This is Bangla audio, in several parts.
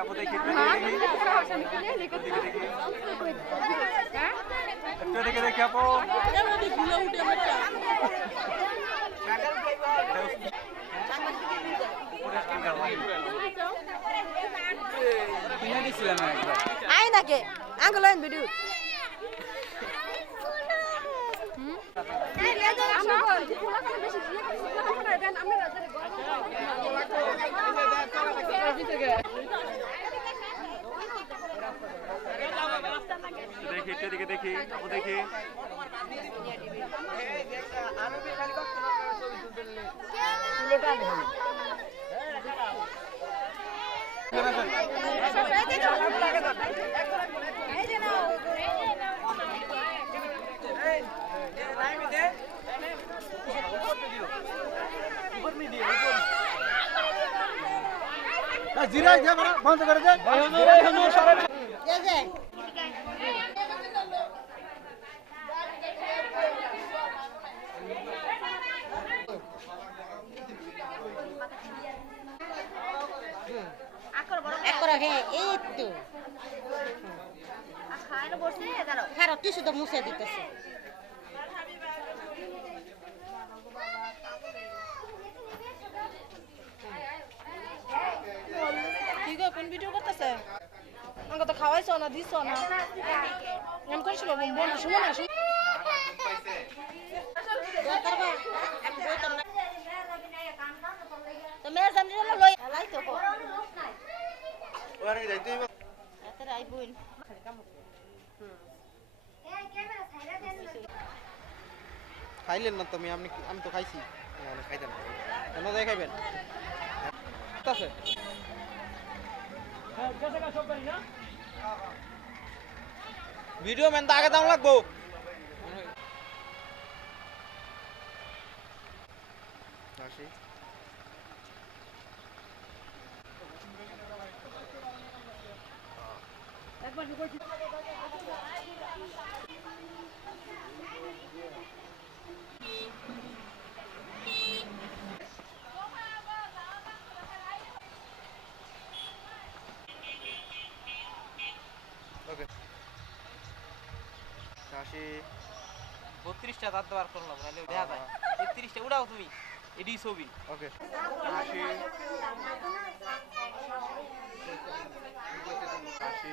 আপু দেখি। একটু দেখি দেখি। আপু। কিনে আই নাকে আঙ্গুল ভিডিও। একটু দেখে দেখি আপু দেখি। জিরাই বন্ধ করে দে একবার হ্যাঁ এই তো। খারাপ টিস্যু তো মুছে দিতেছে। কি গো কোন ভিডিও করতেছে? আমাকে তো খাওয়াইছো না দিছো না। এমন করছিল বোন শুনো না শুনো তো মেয়ের জানি লই লাই তো যাইতেই খাইলেন না তুমি আপনি আমি তো খাইছি। না কেন খাইবেন আছে। ভিডিও ম্যান তো আগে দাম লাগবো। আসি। আসি বত্রিশটা দাঁত বার করলাম নাহলে দেখা যায়। তেত্রিশটা উড়াও তুমি। এডি ছবি। ওকে। আসি আসি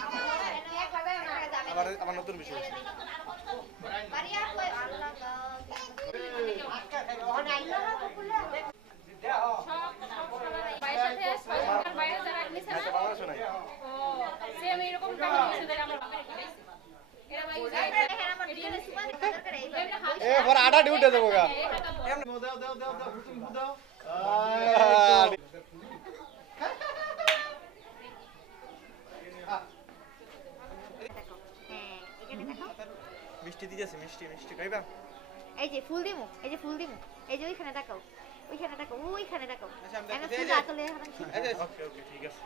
আবার আবার নতুন বিষয় আছে পরে আটা ডিউটে দেবো গা। দাও দাও দাও দাও দাও মিষ্টি দিতেছে মিষ্টি মিষ্টি খাইবা? এই যে ফুল দিমু এই যে ফুল দিমু এই যে ওইখানে তাকাও ওইখানে তাকাও ওইখানে তাকাও আচ্ছা, আমি ফুল এই যে ওকে ওকে ঠিক আছে।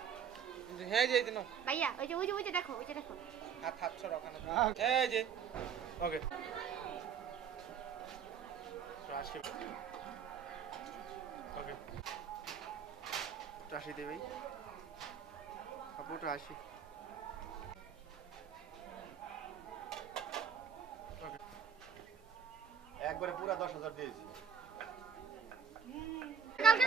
হ্যাঁ দিন ভাইয়া ওই যে ওই যে ওই যে দেখো ওই যে দেখো। হাত হাত ছড়া ওখানে এই যে ওকে। আসি দে ভাই। আপুটা আসি একবারে পুরা দশ হাজার দিয়েছি। কালকে